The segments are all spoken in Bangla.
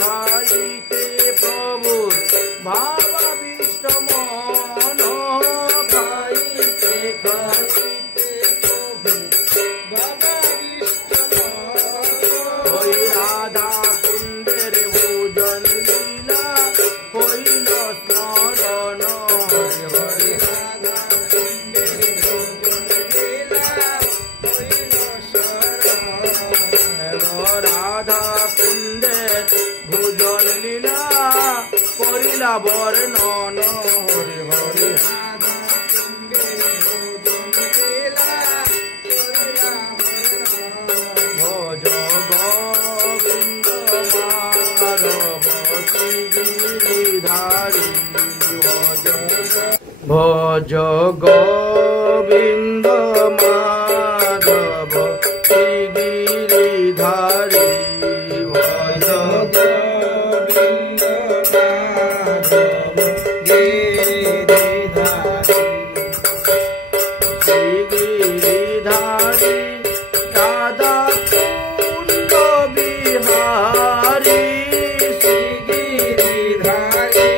খাইতে প্রভু ভাবাবিষ্ট মন খাইতে খাইতে প্রভু ভাবাবিষ্ট মন ওই রাধা কুণ্ডের ভোজন লীলা হইল স্মরণ হরি হরি রাধা কুণ্ডের ভোজন লীলা হইল স্মরণ রাধা কুণ্ডের ভোজন লীলা করিলা বর্ণন হরি হরি রাধা কুণ্ডের ভোজন লীলা করিলা ভজ গোবিন্দ মাধব গিরিধারী ভজ গোবিন্দ মাধব গিরিধারী ভজ গোবিন্দ মাধব গিরিধারী রাধা কুণ্ড বিহারী গিরিধারী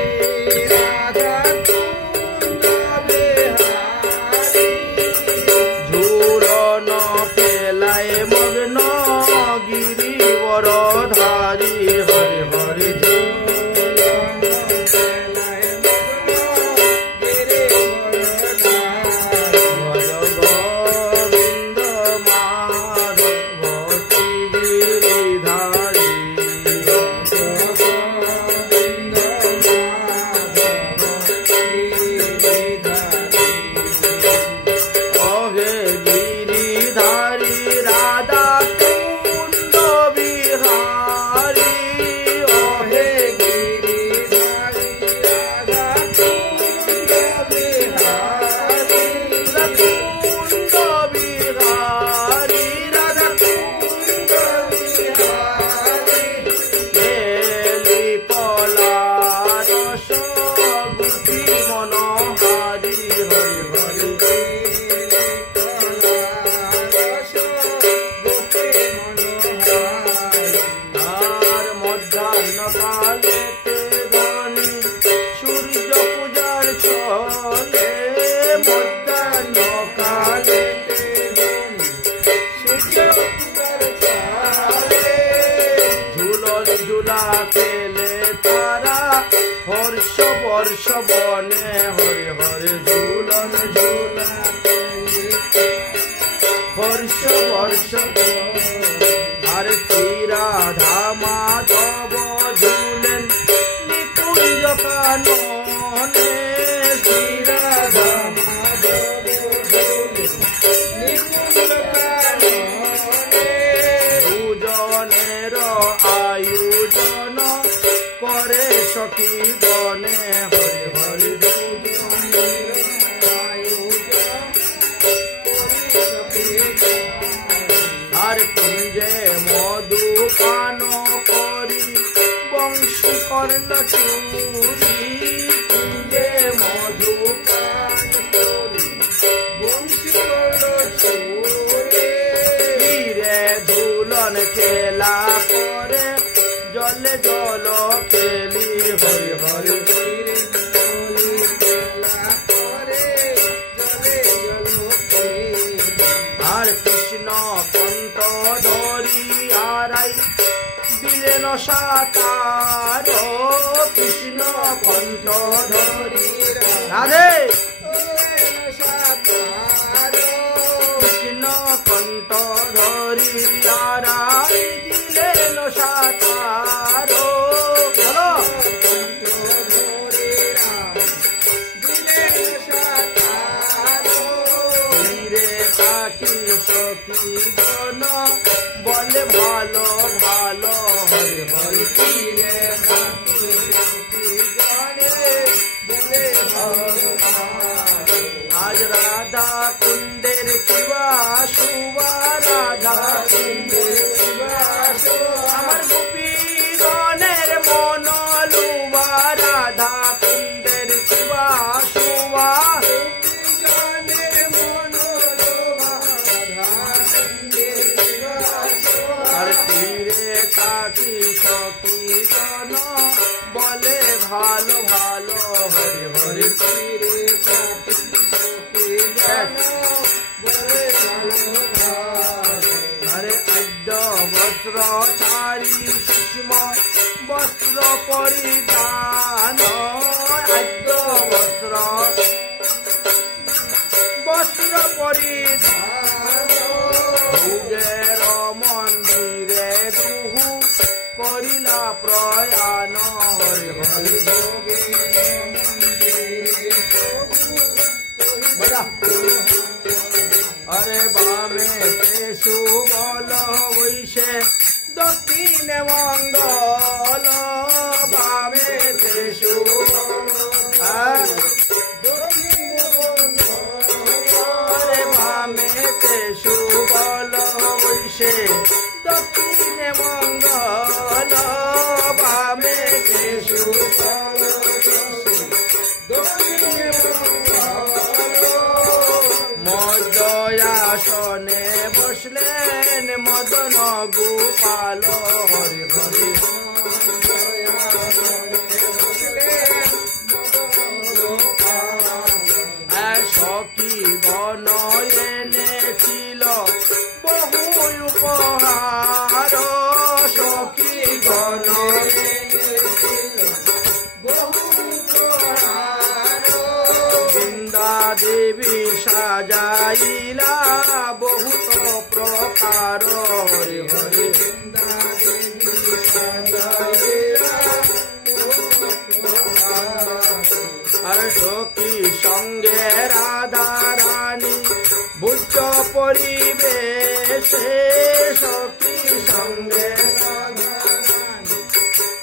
রাধা কুণ্ড বিহারী ঝুলন পেলায় মগ্ন গিরিবরধারী হরি হরি ঝুলন পেলায় মগ্ন গিরিবরধারী ভজ গোবিন্দ মাধব গিরিধারী ভজ গোবিন্দ মাধব গিরিধারী অহে গিরিধারী রাধা কুণ্ড বিহারী অহে গিরিধারী রাধা কুণ্ড বিহারী কুণ্ড বিহারী রাধা কুণ্ড বিহারী মেলি পলার সগুতি মনোহারী হরি হরি আর মধ্যাহ্ন কালেতে ধনী সূর্য পূজার চলে মধ্যাহ্ন কালেতে ধনী সূর্য পূজার চলে ঝুলন ঝুলা খেলে তারা হর্ষ বর্ষ বনে হরে হরে ঝুলন ঝুলা খেলে হর্ষ বর্ষ আর শ্রী রাধা মাধব ঝুলেন নিকুঞ্জ কাননে শ্রী রাধা মাধব ঝুলেন নিকুঞ্জ কাননে দুজনের আয়োজন করে সখী গণে হরে হরে দুজনের আয়োজন করে সখী আর কুঞ্জে মধু পান করি বংশী করল চুরি কুঞ্জে মধু পান করি বংশী করল চুরি তীরে ঝুলন খেলা করে জলে জল খেলি হরি হরি তীরে ঝুলি খেলা করে জলে জল খেলি আর কৃষ্ণ কণ্ঠ ধরি আরাই বীরেন সাতার কৃষ্ণ কণ্ঠ ধরি রাধে কৃষ্ণ কণ্ঠ ধরি আরাই দিলেন সাতার বলো সখী গণ বলে ভালো ভালো হরে হরে তীরে সখী গণে বলে ভালো আজ রাধা কুণ্ডের কিবা শুভা রাধা কুণ্ডের কিবা আমার গোপী গণের মন লুবা রাধা কুণ্ডের কিবা শুভা ডাকি সখী জন বলে ভালো ভালো হরি হরি তীরে ডাকি সখী জন বলে ভালো ভালো আরে আদ্য বস্ত্র ছাড়ি সুষম বস্ত্র পরিধান আদ্য বস্ত্র পরিধান ভোগের মন্দিরে দুহু করিলা প্রয়াণ হরি হরি আরে বামে সুবল বৈশে দক্ষিণে মঙ্গল বামে সুবল বামেতে সুবল বৈশে দক্ষিণে মঙ্গল বামেতে সুবল দক্ষিণে মঙ্গল মদয়াসনে বসলেন মদন গোপাল হরি হরি সখী বন এনেছিল বহু উপহার সখী বন বৃন্দা দেবী সাজাইলা বহুত প্রকার হরি হরি বৃন্দা দেবী সাজাইলা আর সখী সঙ্গে রাধা রানী ভুজ পরিবেশে সখী সঙ্গে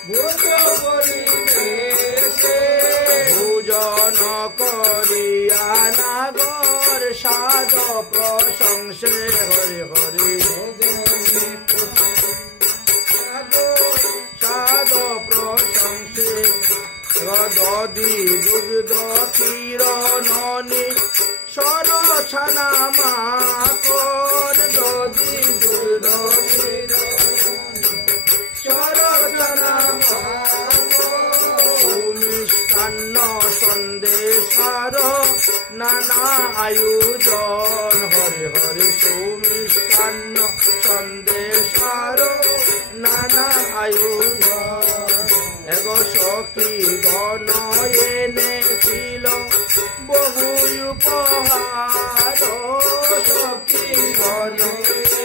ভুজ পরিবেশে ভোজন করিয়া নাগর সাধ প্রশংসে হরি হরি সাধ প্রশংসে দধি দুগ্ধ ক্ষীর ননি সরছনা মাকর দধি দুগ্ধ ক্ষীর সরছনা সুমিষ্টান্ন সন্দেশার নানা আয়োজন হরি হরি সুমিষ্টান্ন সন্দেশার নানা আয়োজন এগো সখী গণ এনেছিল বহু উপহার সখী গণ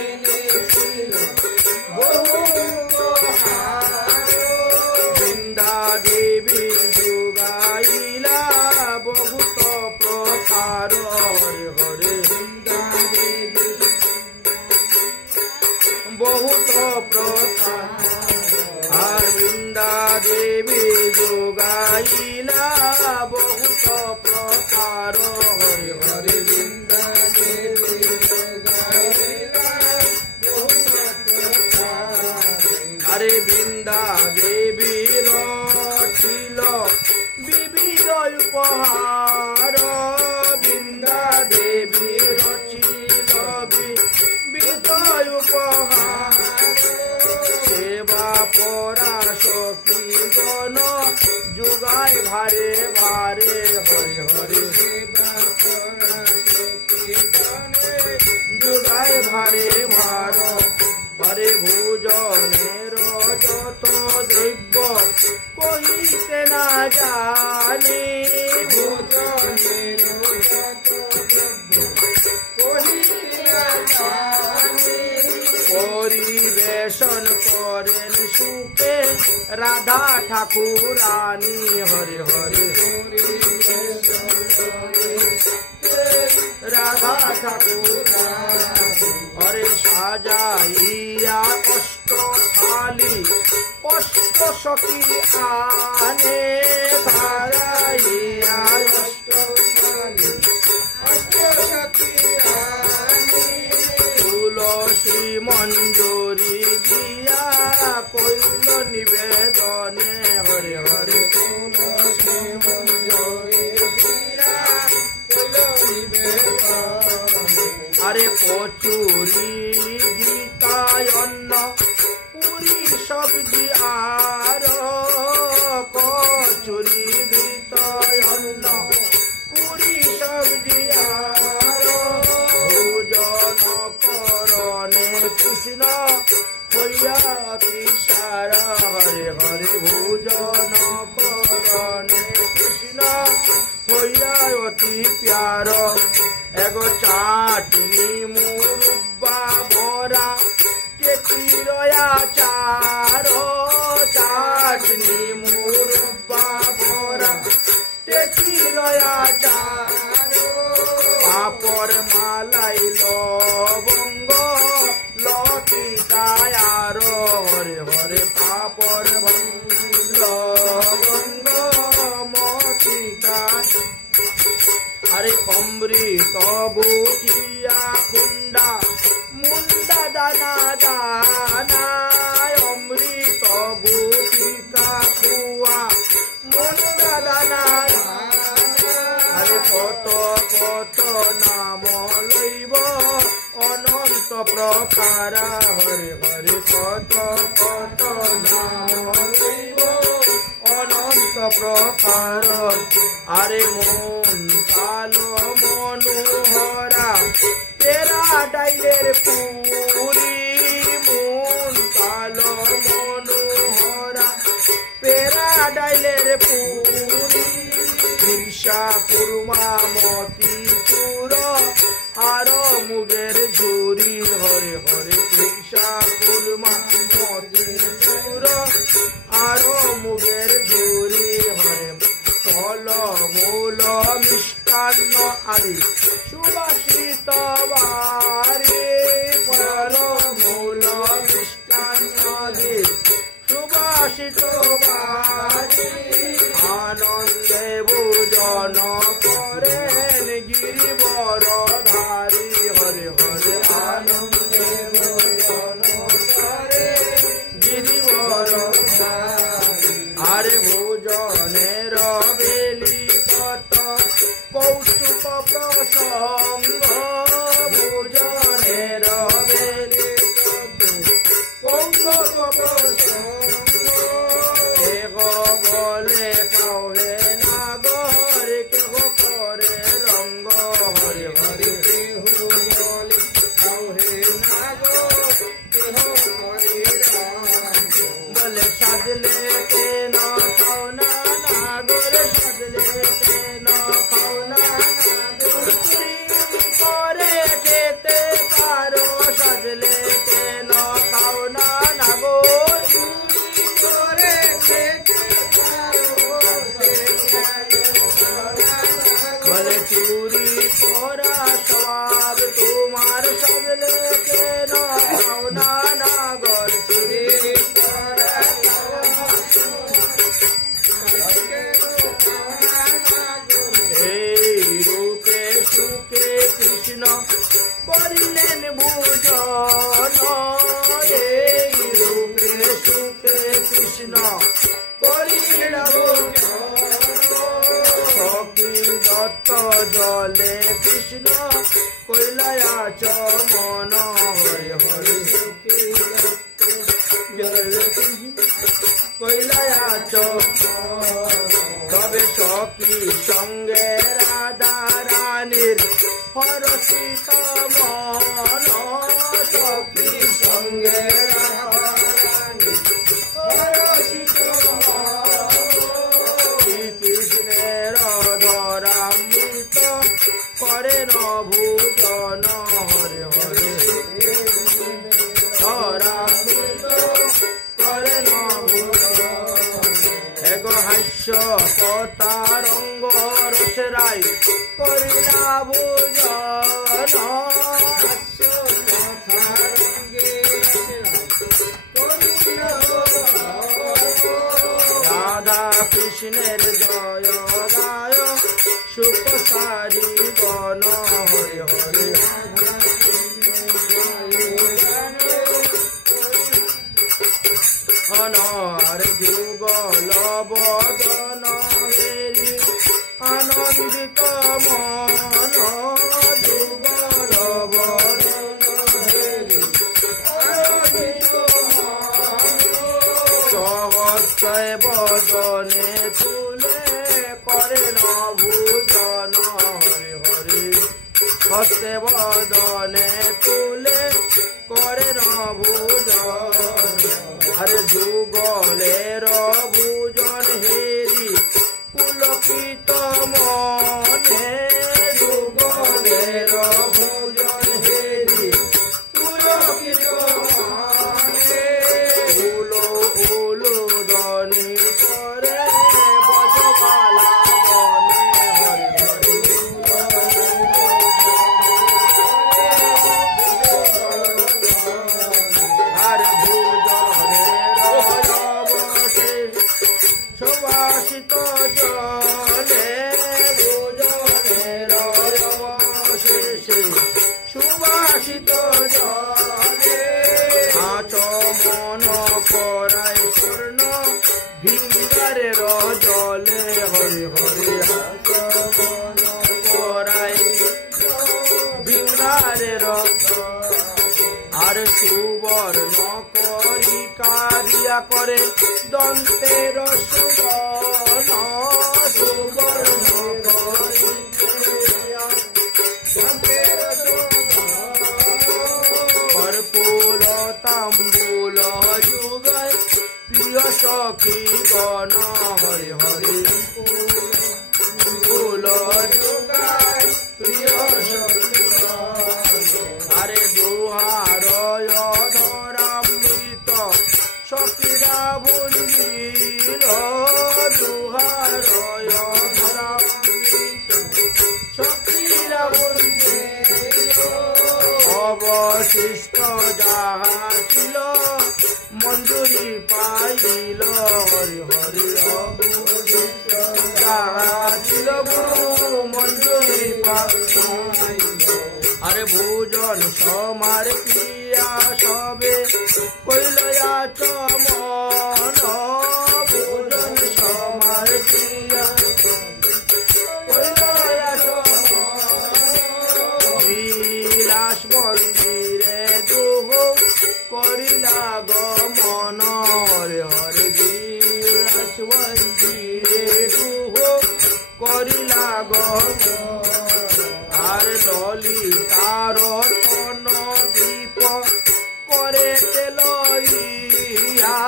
এনেছিল বহু উপহার বৃন্দা দেবী যোগাইলা বহুত প্রকার হরে হরে বৃন্দা দেবী বহুত প্রকার আর বৃন্দা দেবী যোগাইলা বহুত প্রকার হরি হরি বৃন্দা দেবী যোগাইলা বহুত প্রকার আরে বৃন্দা দেবীর ছিল বিবিধ উপহার বৃন্দা দেবীর ছিল বিবিধ উপহার সেবা পরা সখী জন যোগায় ভারে ভারে হরি হরি সেবা পরা সখী যোগায় ভারে ভার হরে ভোজনের যত দ্রব্য কহিতে না জানি ভোজনের যত দ্রব্য কহিতে না জানি পরিবেশন করেন সুখে রাধা ঠাকুরানী হরে হরে রাধা ঠাকুরানী হরে সাজাইয়া অষ্ট থালি অষ্ট সখী আনে ধারাইয়া অষ্ট থালি অষ্ট সখী আনে তুলসী মঞ্জুরি দিয়া কইল নিবেদনে হরে হরে তুলসী মঞ্জুরি দিয়া কইল নিবেদনে আরে কচুরি গীতায় অন্ন পুরী সব হইয়া অতি সারা হরে হরে ভোজন করণে কৃষ্ণ হইয়া অতি প্যার এগো চাটনি মুরব্বা ভরা কেতিরয়া চার চাটনি মুরব্বা ভরা কেতিরয়া চার পাপর মালাই লবঙ্গ লতিকায়ার হরে হরে পাপর লবঙ্গ মতিকা হরে অমৃত বুটিয়া কুন্ডা মুন্ডা দানা দানা অমৃত বুটিকা খুয়া মুন্ডা দানা কত কত নাম লইব অনন্ত প্রকার হরে হরে কত কত নাম লইব অনন্ত প্রকার আরে মন কালো মনোহরা তেরা ডাইলের পুরি মন কালো মনোহরা তেরা ডাইলের পুরি ঈর্ষা কুরমা মতি চুর আর মুগের ঝুরি হরে হরে ঈর্ষা কুরমা মতি চুর আর মুগের ঝুরি হরে ফল মূল মিষ্টান্ন আদি সুবাসিত বারে ফল মূল মিষ্টান্ন আদি সুবাসিত বারে আনন্দে ভোজন করেন গিরিবর ধারী হরে হরে আনন্দে ভোজন করে গিরিবর আরে ভোজনের বেলি কত কৌতুক প্রসঙ্গ ভোজনের বেলি কৌতুক প্রসঙ্গ বলে কাউরে নাগর কেহ করে রঙ্গ হরে হরে কেহ বলে কাউরে নাগর কেহ করে বলে সাজলে কেন খাও না নাগর সাজলে কেন খাও না নাগর করে খেতে পারো সাজলে কেন খাও না নাগর করে খেতে বলে চুরি করা সব তোমার সাজলে কেন খাও না নাগর চুরি করা এই রূপে সুখে কৃষ্ণ করিলেন ভোজন এই রূপে সুখে কৃষ্ণ করিলেন সখী দত্ত জলে কৃষ্ণ কৈলায়া চমন হরে হরে কৈলায়া তবে সখী সঙ্গে রাধা রানীর হরষিত মন সখী সঙ্গে রাধা রানীর হরষিত কৃষ্ণের ধরামৃত করে ভোজন হরে হরে ধরামৃত করে এগো হাস্য তারঙ্গ রসরাই করিলা ভোজন রাধা কৃষ্ণের জয় গায় সুখ সারি বন হরে হরে অনর যুগল বদন হেরি আনন্দিত মন যুগল বদন হেরি আনন্দিত সহস্রয় বদনে তুলে করেন ভোজন হরে হরে হস্তে বদনে তুলে করেন ভোজন সুবর্ণ করিকা দিয়া করে দন্তের সুবর্ণ সুবর্ণ কর্পূর তাম্বুল যুগায় প্রিয় সখী গণ হরে হরে ফুল যুগায় প্রিয় সখী আরে দুহারয় ধরামৃত সখীরা ভুলিল দুহারয় ধরামৃত সখীরা ভুলিল অবশিষ্ট যাহা ছিল মঞ্জুরি পাইল হরি হরি অবশিষ্ট যাহা ছিল মঞ্জুরি পাইল আরে ভোজন সমার ক্রিয়া সবে কইল চমন ভোজন সমার ক্রিয়া বিলাস মন্দিরে দুহ করিলা গমন হরে হরে বিলাস মন্দিরে দুহ করিলা গমন আর ললিতার তন দীপ করে লইয়া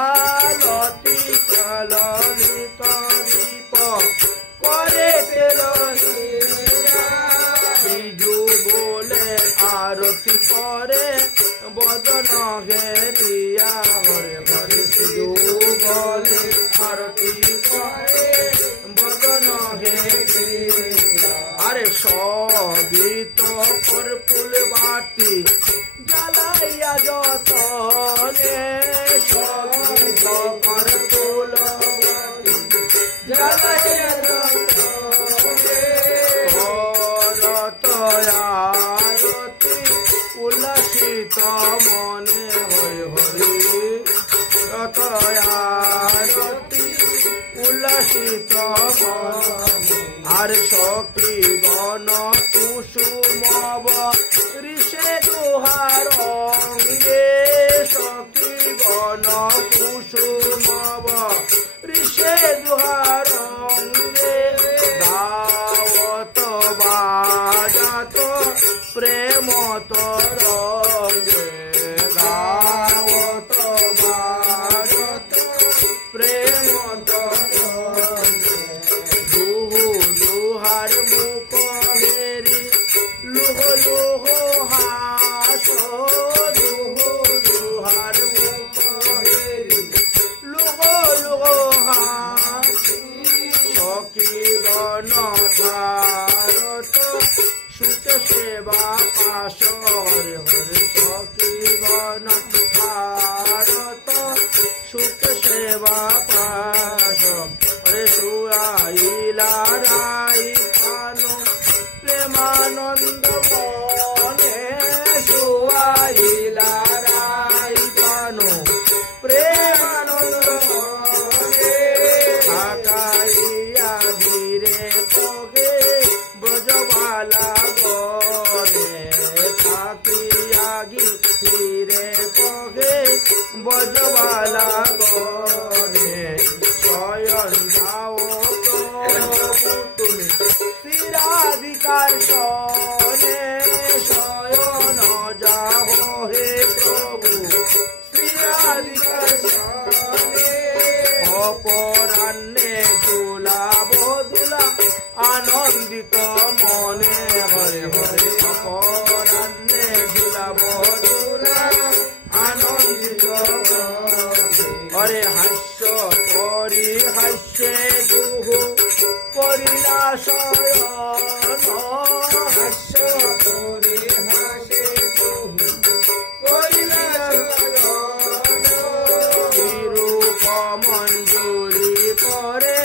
লতিক ললিত দীপ করে লইয়া বিজু বলে আরতি করে বদন ঘেরিয়া হরে হরে বিজু বলে আরতি করে বদন ঘেরিয়া আরে সবিত কর্পূর বাতি জ্বালাইয়া যতনে সবিত কর্পূর বাতি জ্বালাইয়া যতনে আরতি উল্লাসিত মনে হরে হরে রত আরতি উল্লাসিত মনে আর সখী গণ কুসুমব ঋষে দুহার অঙ্গে সখী গণ কুসুমব ঋষে দুহার অঙ্গে দাওত বাজাত প্রেম তরঙ্গে দাওত বাজাত প্রেম তরঙ্গে দুহার মুখ মেরি লুহ লুহ হাস দুহার মুখ মেরি লুহ লুহ হাস সখী গণ ভারত সুত সেবা পাশ হরে হরে সখী গণ ভারত সুত সেবা পাশ হরে সুয়াইলা রাই কানো প্রেমানন্দ মনে সুয়াইলা রাই কানো প্রেমানন্দ মনে আকাইয়া ধীরে পগে ব্রজবালা গরে থাকিয়া ধীরে পগে ব্রজবালা গরে শয়ন যাও তুমি শিরাধিকার সনে শয়ন যাও হে প্রভু শিরাধিকার সনে অপরাহ্নে দুলা বদুলা আনন্দিত মনে হরে হরে অপরাহ্নে দুলা বদুলা আনন্দিত হরে হাস্য পরি হাস্যে দুহ করিলা শয়ন হাস্য পরি হাস্যে দুহ করিলা রূপ মঞ্জুরি করে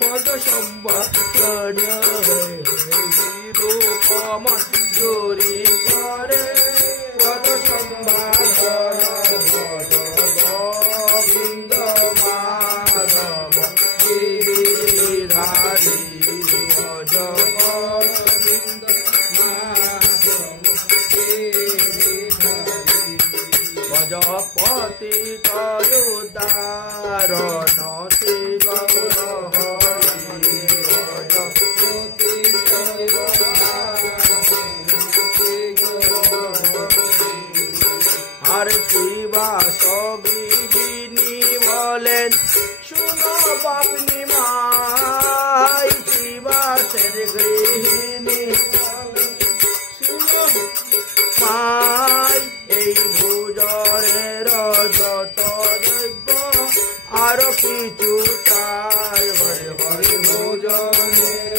পদ সম্বত রূপ মঞ্জুরি করে পদ সম্বত গোবিন্দ মাধব গিরিধারী গোবিন্দ মাধব গিরিধারী ব্রজপতি তরুদারণ শ্রী গৌর হরি ব্রজপতি আর শিবাস গৃহিণী বলেন শুনো বাপনি মাই শিবাসের গৃহিণী মাই এই ভোজনের যত দ্রব্য আর কিছু চাই হরে হরে ভোজনের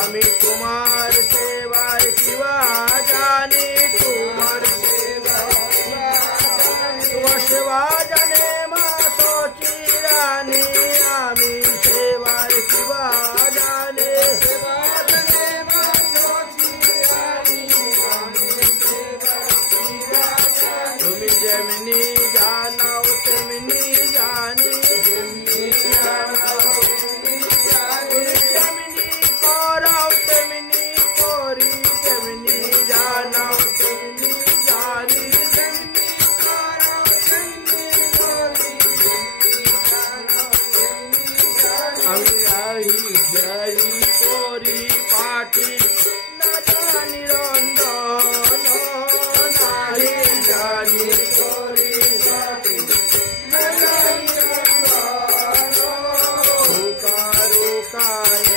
আমি তোমার সেবায় শিবা জানি তোমার সেবা জানে মা সচিরানি আমি সেবায় শিবা জানে তুমি যেমনি জানাও তেমনি জানি যেমনি করাও তেমনি করি যেমনি জানাও তেমনি জানি আমি আহি জারি করি পাটি না জানি রন্ধন নাহি জানি করি পাটি না জানি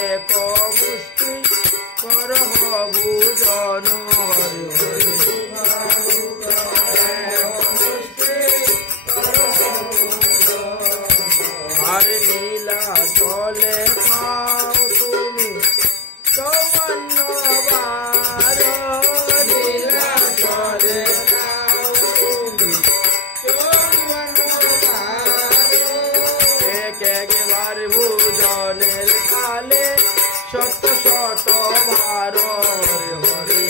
এক মুষ্টি করহ ভোজন হরি হরি হরে নীলা চলে পাও তুমি চৌবন্ন বার নীলা চলে পাও তুমি চৌবন্ন বার এক একবার ভোজনের কালে শত শত ভার হরে হরে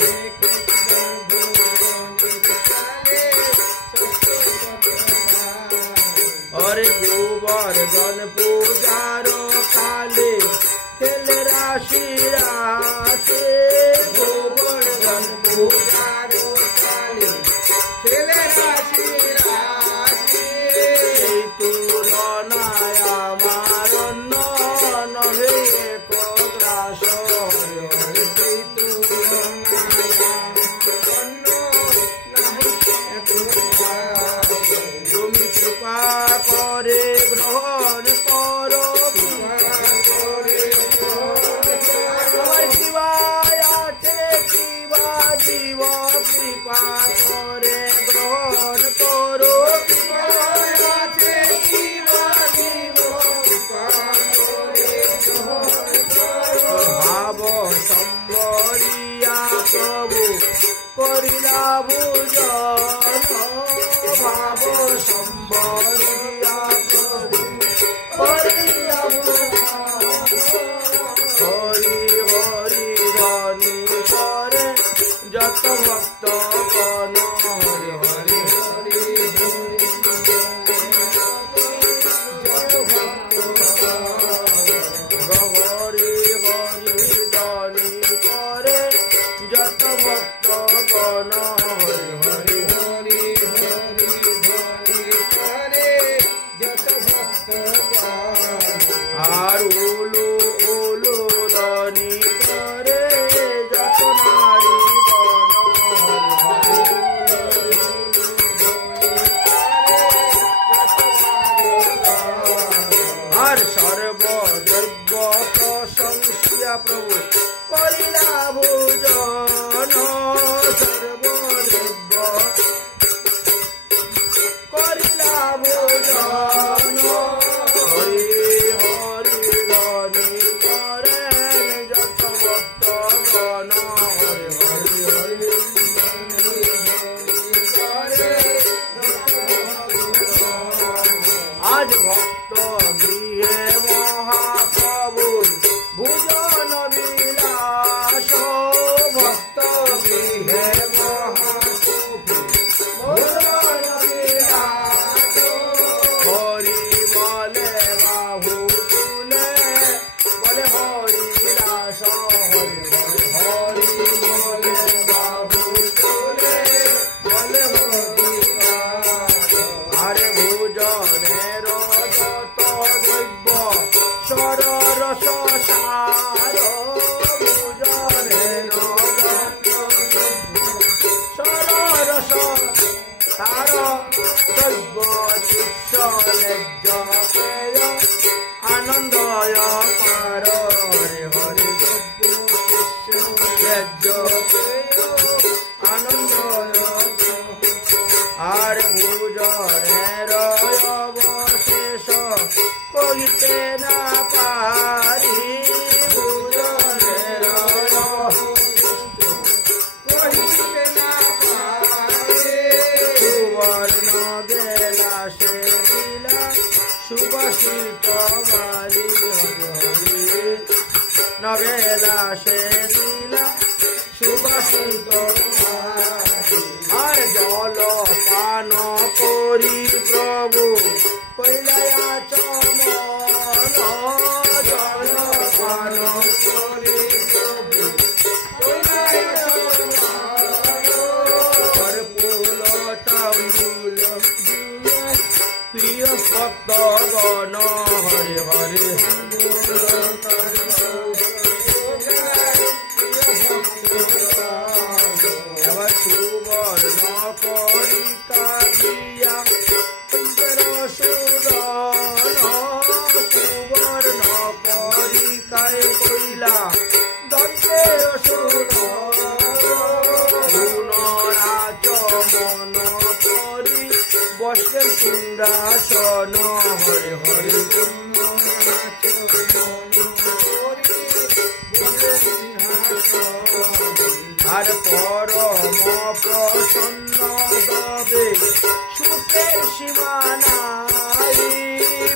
হরে গোবর্ধন পূজার কালে তেল রাশি রাশে গোবর্ধন পূজার কালে তেল রাশি রাশে তুলনায় আমার অন্য নহে কগ্রাস হরে হরে তুমি কৃপা করে গ্রহণ করো শিবায় আছে শিবা জীব কৃপা করে গ্রহণ করো আছে শিবা জীব কৃপা করে ভাব সম্বরিয়া প্রভু করিলা ভোজন ভাব সম্বরিয়া প্রভু করিলা হরি হরি ধনি করে যত ভক্ত গণ হরি হরি হরি হরি হরি ধনি করে যত ভক্ত গণ হরি হরি হরি হরি ধনি করে যত ভক্ত আর উলু উলু ধনি করে যত নারী গণ আর সর্বদ্রব্য প্রশংসিয়া প্রভু করিলা ভোজন সর্বদ্রব্য করিলা ভোজন হরি হরি ধনি করে যত ভক্ত গণ হরি হরি হরি আজ ভক্ত গৃহে মহাপ্রভু ভোজন বিলাস ভক্ত গৃহে মহাপ্রভু ভোজন বিলাস হরি বলে বাহু তুলে বলে হরি দাস হরি হরি বলে ন্যায্য আনন্দ আর ভোজনের অবশেষ কইতে না পারি ভোজনের কইতে না পারি সুবর্ণ গেলা সে দিলা সুবাসিত মালি নগেলা সে দিলা সুবাসিত আর জল পান করি প্রভু কইলায়া চমন জল পান করি প্রভু কইলায়া কর্পূর তাম্বুল প্রিয় ভক্তগণ হরে হরে এবার সুবর্ণ করিকা দিয়া সুবর্ণ করিকায় কইলা দত্তের পুনরাচমন করি বসেন সিংহাসন হরে হরে আর পরম প্রসন্ন হবে সুখের সীমানাই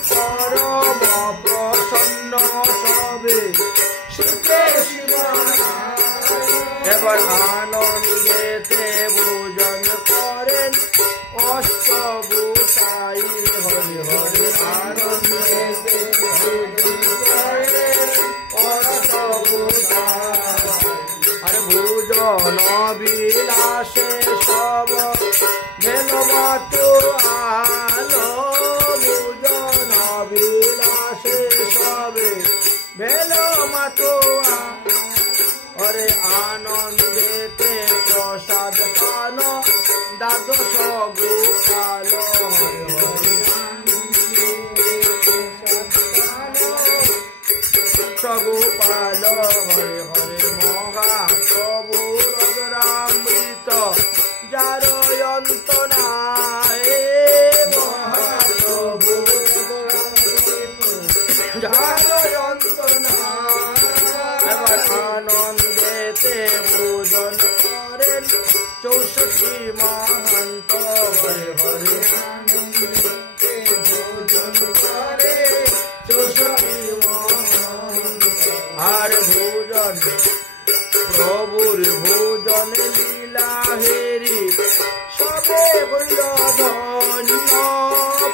পরম প্রসন্ন হবে সুখের সীমানাই এবার আনন্দেতে ভোজন করেন অষ্টভূষাই হরে হরে আনন্দেতে ভোজন করেন অষ্টভূষাই আর ভোজন বিলাসে সব ভেল মাতো আলো ভোজন বিলাসে সবে ভেল মাতো আরে আনন্দেতে প্রসাদ পান দ্বাদশ গোপাল গোপাল হরে হরে মহাপ্রভু রজরামৃত যার অন্ত নাই মহাপ্রভু যার অন্ত নাই এবার আনন্দেতে ভোজন করেন 64 মহান্ত হরে হরে আনন্দেতে ভোজন করে 64 মহান্ত আর ভোজন প্রভুর ভোজন লীলা হেরি সবে হইল ধন্য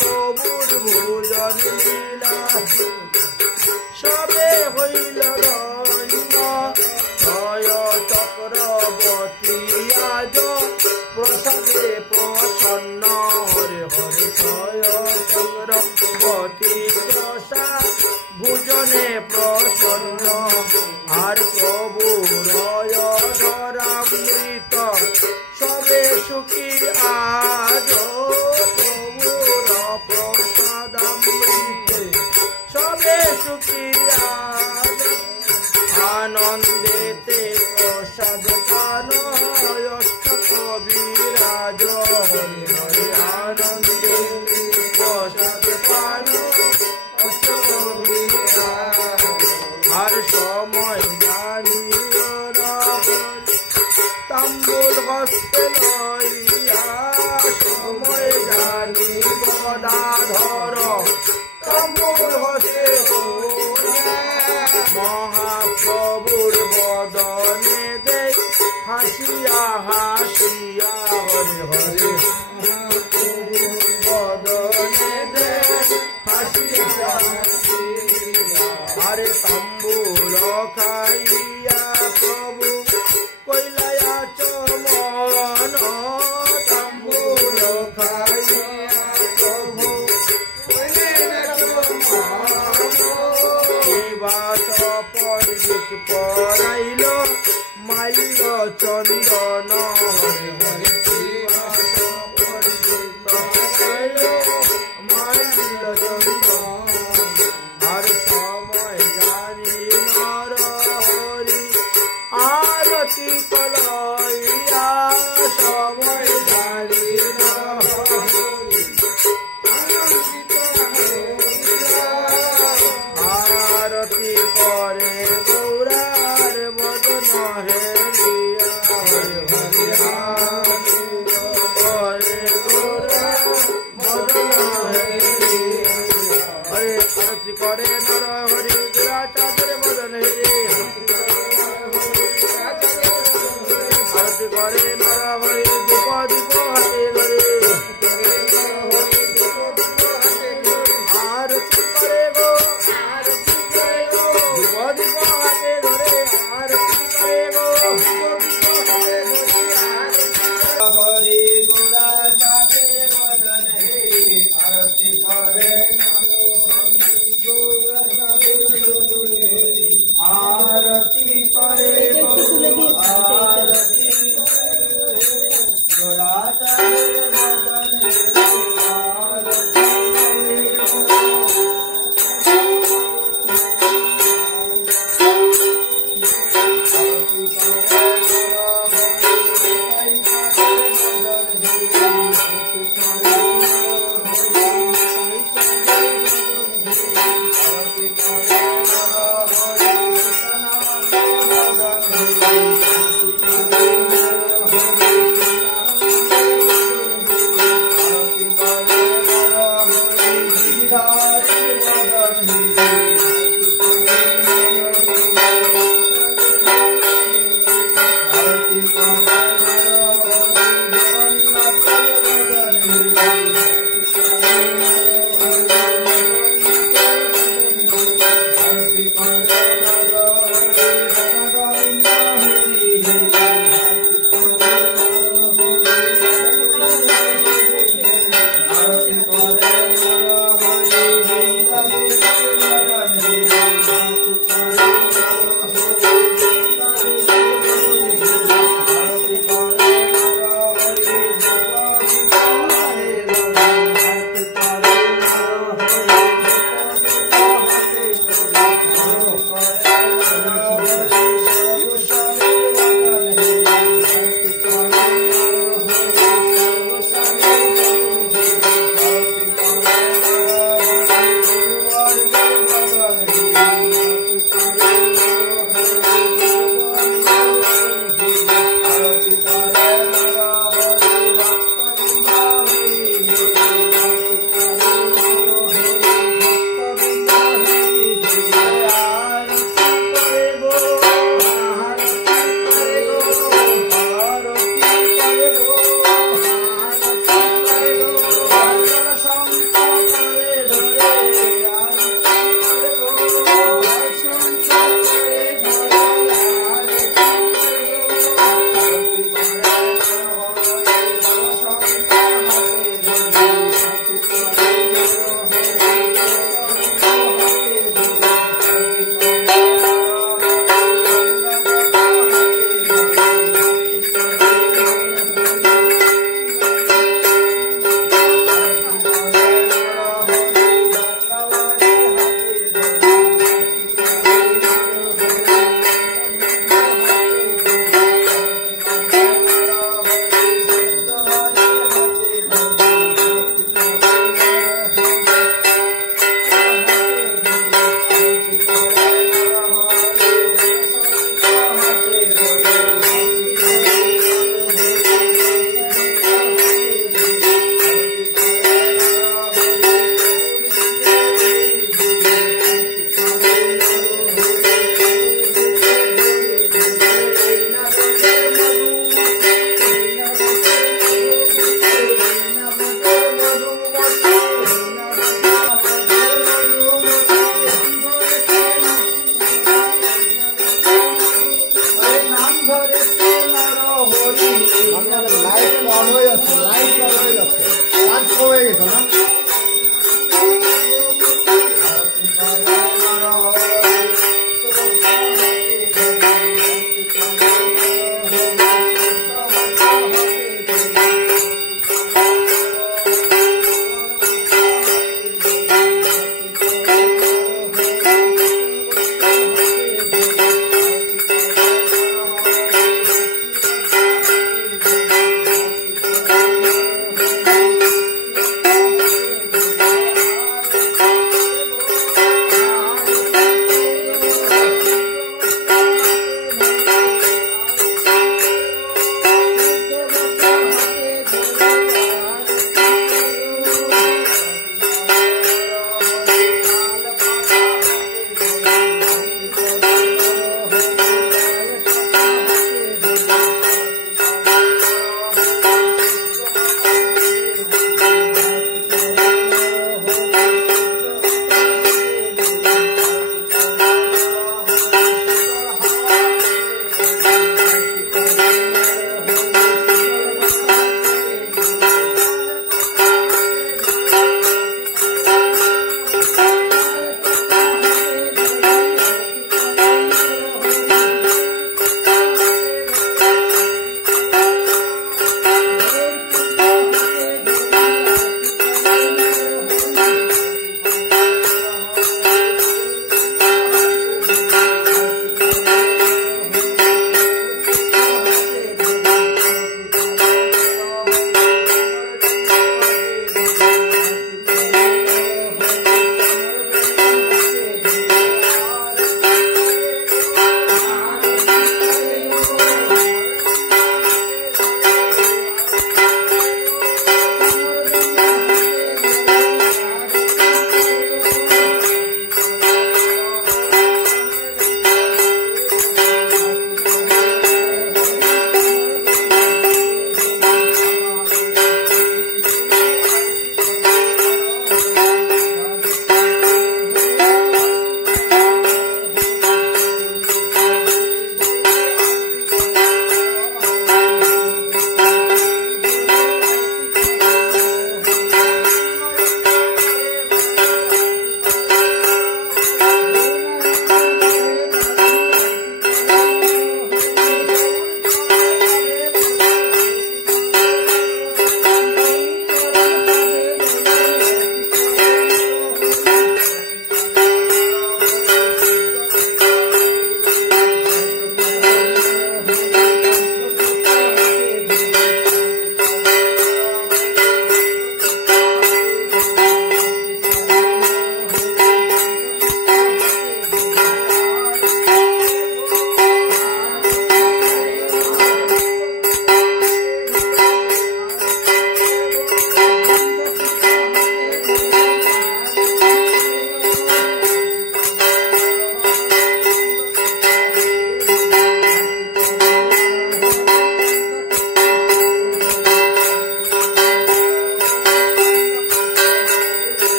প্রভুর ভোজন লীলা সবে হইল ধন্য জয় চক্রবর্তী আজ প্রসাদে প্রসন্ন হরে হরে জয় চক্রবর্তী প্রসাদ ভোজনে প্রসন্ন আর প্রভু রয় ধরামৃত সবে সুখী আজ প্রভুর প্রসাদামৃতে সবে সুখী আজ আনন্দেতে প্রসাদ পান অষ্ট কবিরাজ হরে হরে আনন্দে প্রসাদ পান অষ্ট কবিরাজ আর সময় জানি তাম্বুল হস্তে লইয়া সময় জানি গদাধর তাম্বুল হস্তে মহাপ্রভুর বদনে দেই হাসিয়া হাসিয়া হরে হরে বদনে দেই হাসিয়া আরে তাম্বুল খাইয়া প্রভু কইলায়া চমন তাম্বুল খাইয়া প্রভু পণ্ডিত পড়াইল মাইল চন্দন হরে হরে পণ্ডিত পড়াইল মাইল চন্দন আর সময় জানি নর হরি আর আরতি কলইয়া সময় জানি না আরতি করে গৌরার বদন হেরিয়া হরে করে গৌরার বদন হেরিয়া হরে আরতি করে নর হরি গোরা চাঁদের বদন হেরে আরতি করে নর হরি দীপ দীপ হাতে ধরে আরতি করে গো দীপ দীপ হাতে ধরে আরতি করে গো হরি গোরা চাঁদের বদন হেরে আরতি করে आरती करे आरती गोराता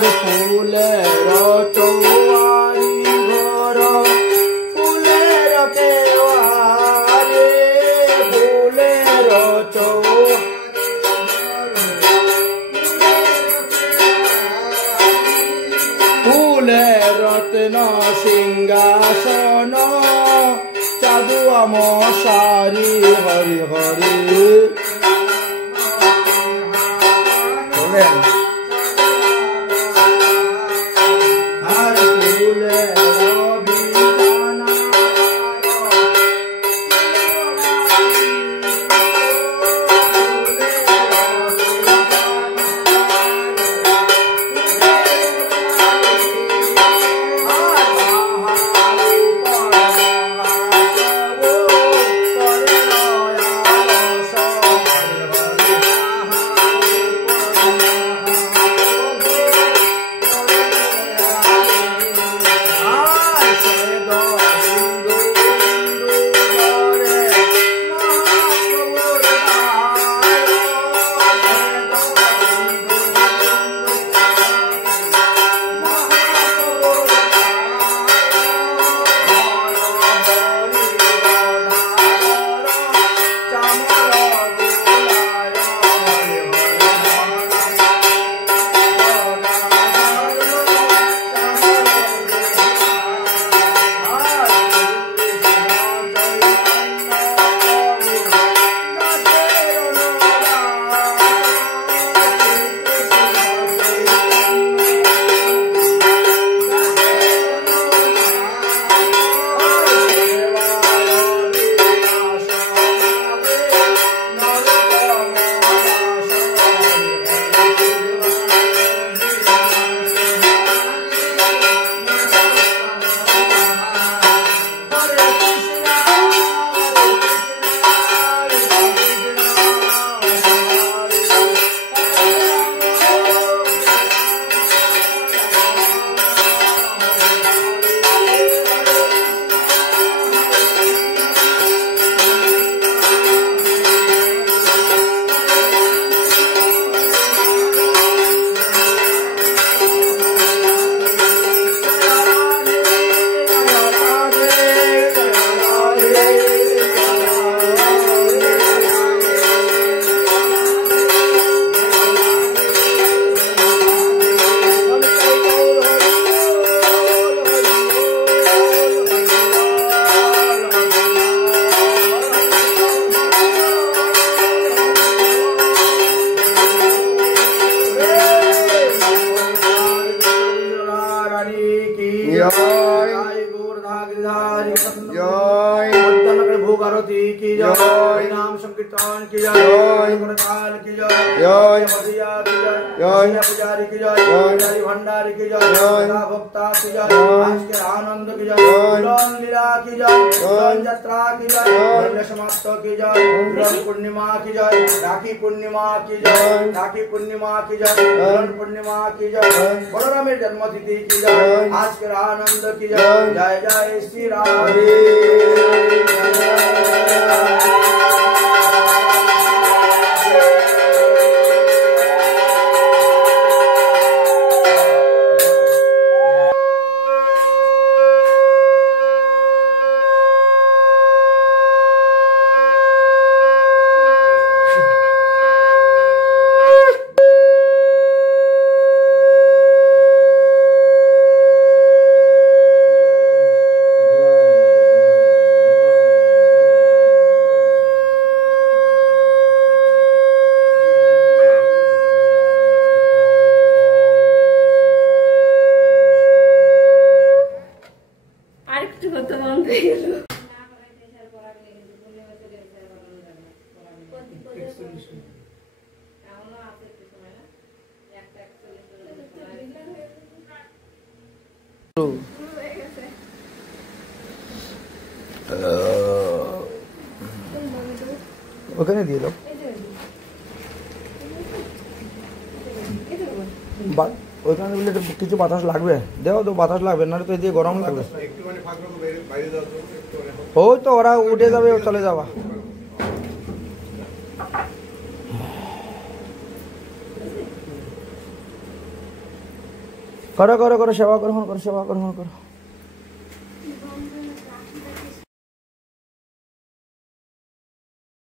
আর ফুলের চৌয়ারি ঘর ফুলের কেওয়ারে ফুলের ফুলের রত্ন সিংহাসন চাঁদুয়া মশারি হরি হরি আর ফুলের की जय, नाम संकीर्तन की जय, गुणगान की जय, मधिया की जय, पुजारी की जय, पुजारी भंडारी की जय, भक्ता की जय, आज के आनंद की जय, लीला की जय, यात्रा की जय, समाप्त की जय, पूर्णिमा की जय, राखी पूर्णिमा की जय, राखी पूर्णिमा की जय, पूर्णिमा की जय, बलराम जन्मतिथि की जय, आज के आनंद की जय, जय जय श्री राम। ওখানে দিয়ে দাও, ওইখানে বলে কিছু বাতাস লাগবে, দেও তো বাতাস লাগবে, না তো দিয়ে গরম লাগবে। ওই তো ওরা উঠে যাবে, চলে যাবা। করো করো করো, সেবা গ্রহণ করো, সেবা গ্রহণ করো।